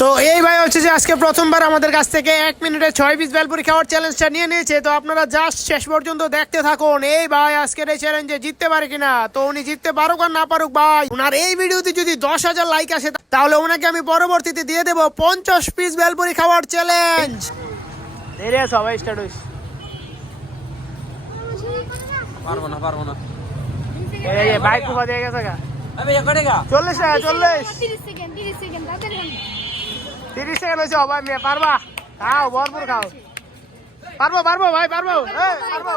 তো এই ভাই হচ্ছে যে আজকে প্রথমবার আমাদের কাছ থেকে এক মিনিটে ছয় পিস বেলপুরি খাওয়ার চ্যালেঞ্জটা নিয়ে নিয়েছে। তো আপনারা জাস্ট শেষ পর্যন্ত দেখতে থাকুন। এই ভাই আজকের এই চ্যালেঞ্জে জিততে পারে কিনা? তো উনি জিততে পারুক আর না পারুক ভাই ওনার এই ভিডিওতে যদি দশ হাজার লাইক আসে তাহলে ওনাকে আমি পরবর্তীতে দিয়ে দেবো পঞ্চাশ পিস বেলপুরি খাওয়ার চ্যালেঞ্জ সবাই স্টার্ট পারব না পারব না। বাইক দিয়ে গেছে গা। আবে এ কটেগা চল্লিশ টাকা চল্লিশ। তিরিশ সেকেন্ড হয়েছে ভাই মেয়ে পারবা? খাও ভরপুর খাও। পারব পারব ভাই পারব। পারব।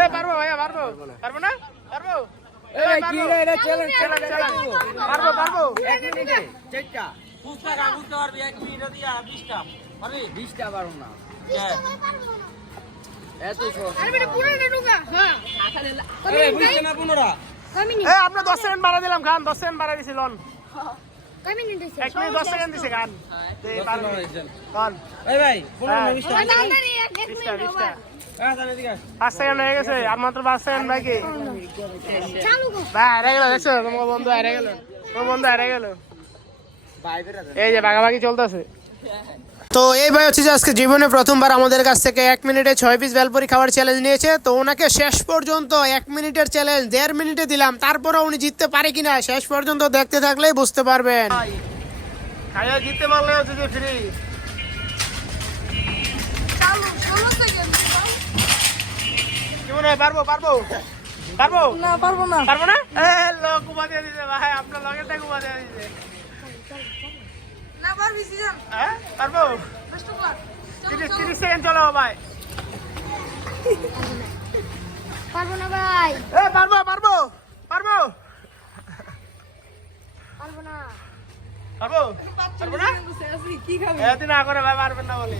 এ পারব ভাইয়া পারব। পারব না? পারব? পারব। Challenge, challenge। পারব পারব। এক মিনিটে চারটা। বুঝতে পারবি এক মিনিটে দিয়া বিশটা। পারবি? বিশটা পারব না। এত সহজ। আরে বেটা পুরোটা ঢুকা? আরে বুঝতে না পুনরা? কয় মিনিট এ আপনার দশ সেকেন্ড বাড়া দিলাম খান দশ সেকেন্ড বাড়া দিছি লন। কয় মিনিট হইছে এক মিনিট দশ সেকেন্ড দিছে? হ্যাঁ। হ্যাঁ। পাঁচ সেকেন্ড হয়ে গেছে আর মাত্র পাঁচ সেকেন্ড বাকি। ভাই হারে গেল দেখছ? তোমার বন্ধু হারে গেল। তোমার বন্ধু হারে গেল। এই যে ভাগাভাগি চলতেছে। তো এই ভাই হচ্ছে যে আজকে জীবনে প্রথমবার আমাদের কাছ থেকে এক মিনিটে ছয় পিস বেলপুরি খাওয়ার চ্যালেঞ্জ নিয়েছে। তো ওনাকে শেষ পর্যন্ত এক মিনিটের চ্যালেঞ্জ দেড় মিনিটে দিলাম। তারপরে উনি জিততে পারে কিনা শেষ পর্যন্ত দেখতে থাকলেই বুঝতে পারবেন। খাইয়া জিততে পারলে হচ্ছে যে ফ্রি পারব পারব? পারব? না পারব না। পারব না? এ লোক কুমা দিছে ভাই আপনার দিছে। সিজন হ্যাঁ পারব? তিরিশ তিরিশ সেকেন্ড চলো ভাই পারব না ভাই। এ পারব পারব পারব। পারব না। পারব? পারব না? কি খাবে? এত না করে ভাই পারবেন না বলে।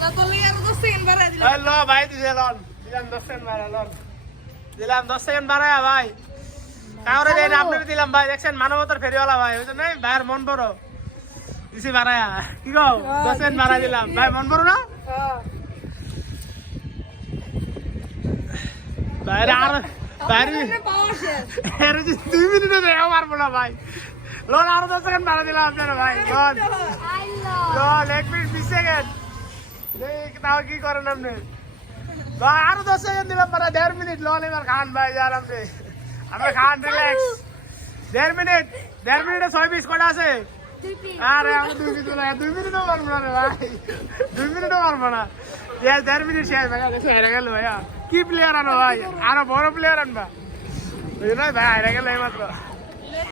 না তো লিগে আমি তো সেকেন্ড বাড়াই দিলাম লো ভাই লন। দিলাম সেকেন্ড বাড়া লন। দিলাম দশ সেকেন্ড বাড়ায় ভাই। কাউরে দেন আপনার দিলাম ভাই। দেখছেন মানবতার ফেরিওয়ালা ভাই। ওই জন্য ভাইয়ের মন বড়। দিছি বাড়ায়া কি গো দশ সেকেন্ড বাড়া দিলাম। ভাই মন বড় না? বাইরে আর বাইরে এর যে দুই মিনিটে দেওয়া পারব না ভাই। লোন আরও দশ সেকেন্ড বাড়া দিলাম আপনার ভাই। লোন লোন এক মিনিট বিশ সেকেন্ড। তাও কি করেন আপনি? আরও দশ সেকেন্ড দিলাম মানে দেড় মিনিট। লোন এবার খান ভাই যার আপনি। আমরা খান রিল্যাক্স দেড় মিনিট দেড় মিনিটে ছয় পিস কটা আছে? আরে আমি দুই মিনিট না দুই মিনিটও পারব না রে ভাই। দুই মিনিটও পারব না। দেড় দেড় মিনিট শেষ, ভাই হেরে গেল ভাইয়া কি প্লেয়ার আনো, ভাই? আরও বড় প্লেয়ার আনবা। ভাই, হেরে গেল এইমাত্র।